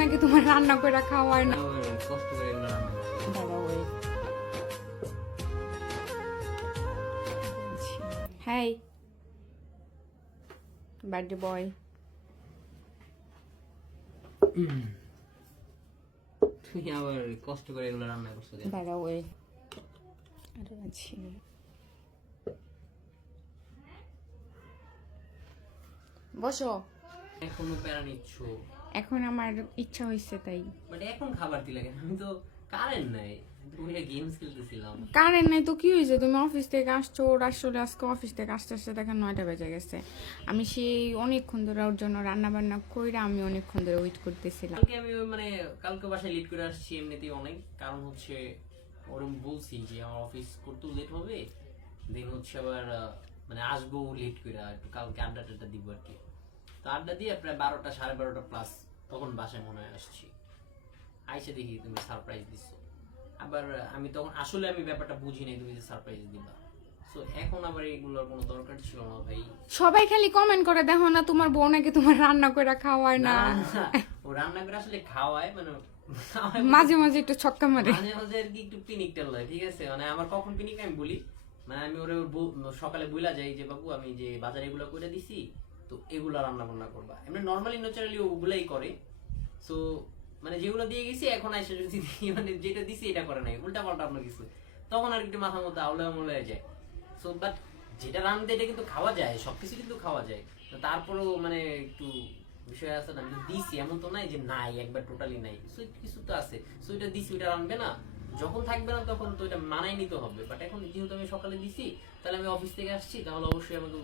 নাকি তোমার রান্না করে খাওয়ায় না? কষ্ট করে এগুলো রান্না করতে। দাঁড়াও, হাই বার্থডে বয়। তুমি আবার কষ্ট করে এগুলো রান্না করছো কেন? দাঁড়াও আরে আছি। বসো। এখনো প্যারা নিচ্ছ? এখন আমার ইচ্ছা হয়েছে তাই। বাট এখন খাবার দিলে কেন? আমি তো কারেন্ট নাই, তুমি গেমস খেলতেছিলাম। কারেন্ট নাই তো কি হয়েছে? তুমি অফিস থেকে আসছো, ওর আসলে আজকে অফিস থেকে আসতে আসতে দেখেন 9টা বেজে গেছে। আমি সেই অনেকক্ষণ ধরে ওর জন্য রান্না বান্না কইরা আমি অনেকক্ষণ ধরে ওয়েট করতেছিলাম। কালকে আমি কালকে বাসায় লেট করে আসছি এমনিতেই অনেক, কারণ হচ্ছে ওরম বলছি যে আমার অফিস করতেও লেট হবে, দেন হচ্ছে আবার আসবো লেট করে, একটু কালকে আড্ডা টাড্ডা দিব আর কি। তো আড্ডা দিয়ে প্রায় 12টা 12:30 প্লাস তখন বাসায় মনে হয় আসছি। আইসে দেখি তুমি সারপ্রাইজ দিচ্ছ। আবার আমি তখন আসলে আমি ব্যাপারটা বুঝি নাই তুমি যে সারপ্রাইজ দিবা। সো এখন আবার এগুলোর কোনো দরকার ছিল না ভাই। সবাই খালি কমেন্ট করে, দেখো না তোমার বউ নাকি তোমার রান্না করে খাওয়ায় না। ও রান্না করে আসলে খাওয়ায়, মাঝে মাঝে একটু ছক্কা মারে, মাঝে মাঝে আর কি একটু পিনিক টেল হয়, ঠিক আছে? আমার কখন পিনিক আমি বলি, আমি ওরে সকালে বইলা যাই যে বাবু আমি যে বাজারে এগুলো করে দিছি, তো এগুলা রান্না বান্না করবা। এমনি নর্মালি ন্যাচারালি ওগুলাই করে। সো যেগুলো দিয়ে গেছি এখন আইসা যদি যেটা দিছি এটা করে নাই, উল্টা পাল্টা আপনার কিছু, তখন আর একটু মাথা মতো আউলে আমলে যায়। সো বাট যেটা রান্না এটা কিন্তু খাওয়া যায়, সবকিছু কিন্তু খাওয়া যায়। তারপরেও একটু বিষয় আছে না, আমি দিছি এমন তো নাই যে নাই, একবার টোটালি নাই, কিছু তো আছে। সো এটা দিছি, ওটা রানবে না, যখন থাকবে না তখন তো এটা মানাই নিতে হবে। বাট এখন যেহেতু আমি সকালে দিছি, তাহলে আমি অফিস থেকে আসছি, তাহলে অবশ্যই আমাকে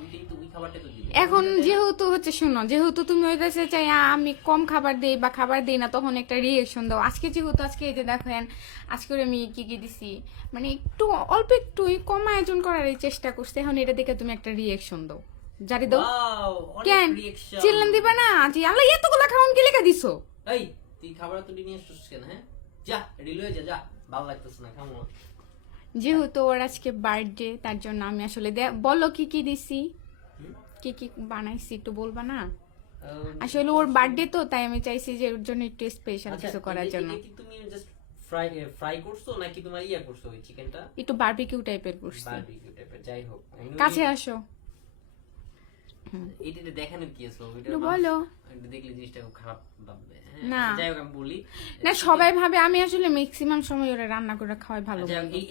ওই খাবারটা তো দিবে। এখন যেহেতু হচ্ছে শোনো, যেহেতু তুমি ওই দেশে চাই আমি কম খাবার দেই বা খাবার দেই না, তখন একটা রিয়েকশন দাও। আজকে যেহেতু আজকে এই যে দেখেন আজকে আমি কি কি দিছি, একটু অল্প একটু কম আয়োজন করার চেষ্টা করছি, এখন এটা দেখে তুমি একটা রিয়েকশন দাও। জারি দাও কেন চিল্লান দিবা না যে আল্লাহ এতগুলা খাওন কি লেখা দিছো? এই তুই খাবার তো নিয়ে আসছিস কেন? হ্যাঁ যা রেডি হয়ে যা, ভালো লাগতেছে না খামো। যেহেতু ওর আজকে বার্থডে, তার জন্য আমি আসলে বলো কি কি দিছি, কি কি বানাইছি একটু বলবা না? আসলে ওর বার্থডে তো, তাই আমি চাইছি যে ওর জন্য একটু স্পেশাল কিছু করার জন্য। তুমি জাস্ট ফ্রাই করছো নাকি তোমার করছো ওই চিকেনটা? একটু বারবিকিউ টাইপের করছি। বারবিকিউ টাইপের, যাই হোক। কাছে আসো, এটা দেখানোর কি আছে? একটু বলো। এটা দেখলে জিনিসটা খুব খারাপ ভাববে। না যাই হোক আমি বলি না, সবাই ভাবে আমি আসলে ম্যাক্সিমাম সময় ওরা রান্না করে খাওয়াই ভালো।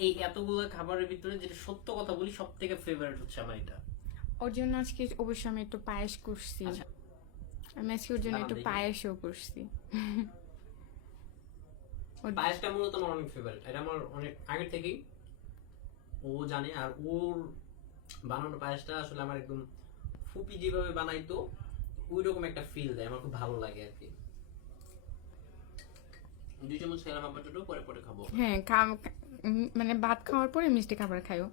এই এতগুলো খাবারের ভিতরে যেটা সত্য কথা বলি, সবথেকে ফেভারিট হচ্ছে আমার এটা। ওর জন্য আজকে অবশ্যই আমি একটু পায়েস করছি। আমি আজকে ওর জন্য একটু পায়েসও করছি। পায়েসটা মূলত আমার অনেক ফেভারিট, এটা আমার অনেক আগে থেকেই ও জানে। আর ওর বানানো পায়েসটা আসলে আমার একদম ফুপি যেভাবে বানাইতো ওই রকম একটা ফিল দেয়, আমার খুব ভালো লাগে আর কি। 2 চামচ খেলাম আপাতত, পরে পরে খাবো। হ্যাঁ ভাত খাওয়ার পরে মিষ্টি খাবার খাইও।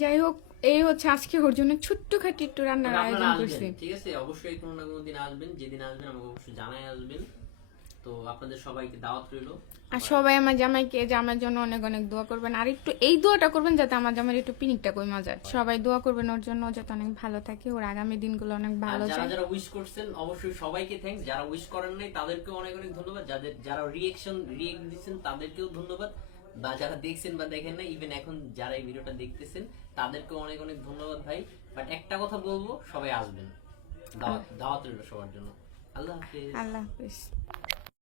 যাই হোক, এই হচ্ছে আজকে ওর জন্য ছোট্টখাটো একটু রান্নার আয়োজন করছি। ঠিক আছে, অবশ্যই কোনো না কোনো দিন আসবেন, যেদিন আসবেন আমাকে অবশ্যই জানাই আসবেন। তো আপনাদের সবাইকে দাওয়াত রইলো। আর সবাই আমার জামাইকে জামাইয়ের জন্য অনেক অনেক দোয়া করবেন, আর একটু এই দোয়াটা করবেন যাতে আমার জামাইয়ের একটু পিনিকটা কমে যায়। সবাই দোয়া করবেন ওর জন্য, যাতে অনেক ভালো থাকে, ওর আগামী দিনগুলো অনেক ভালো যায়। যারা উইশ করছেন অবশ্যই সবাইকে থ্যাঙ্কস, যারা উইশ করেন নাই তাদেরকেও অনেক অনেক ধন্যবাদ, যারা রিয়েক্ট দিচ্ছেন তাদেরকেও ধন্যবাদ, বা যারা দেখছেন বা দেখেন না, ইভেন এখন যারা এই ভিডিওটা দেখতেছেন তাদেরকেও অনেক অনেক ধন্যবাদ ভাই। বাট একটা কথা বলবো, সবাই আসবেন, দাওয়াত রইলো সবার জন্য। আল্লাহ হাফেজ। আল্লাহ হাফেজ।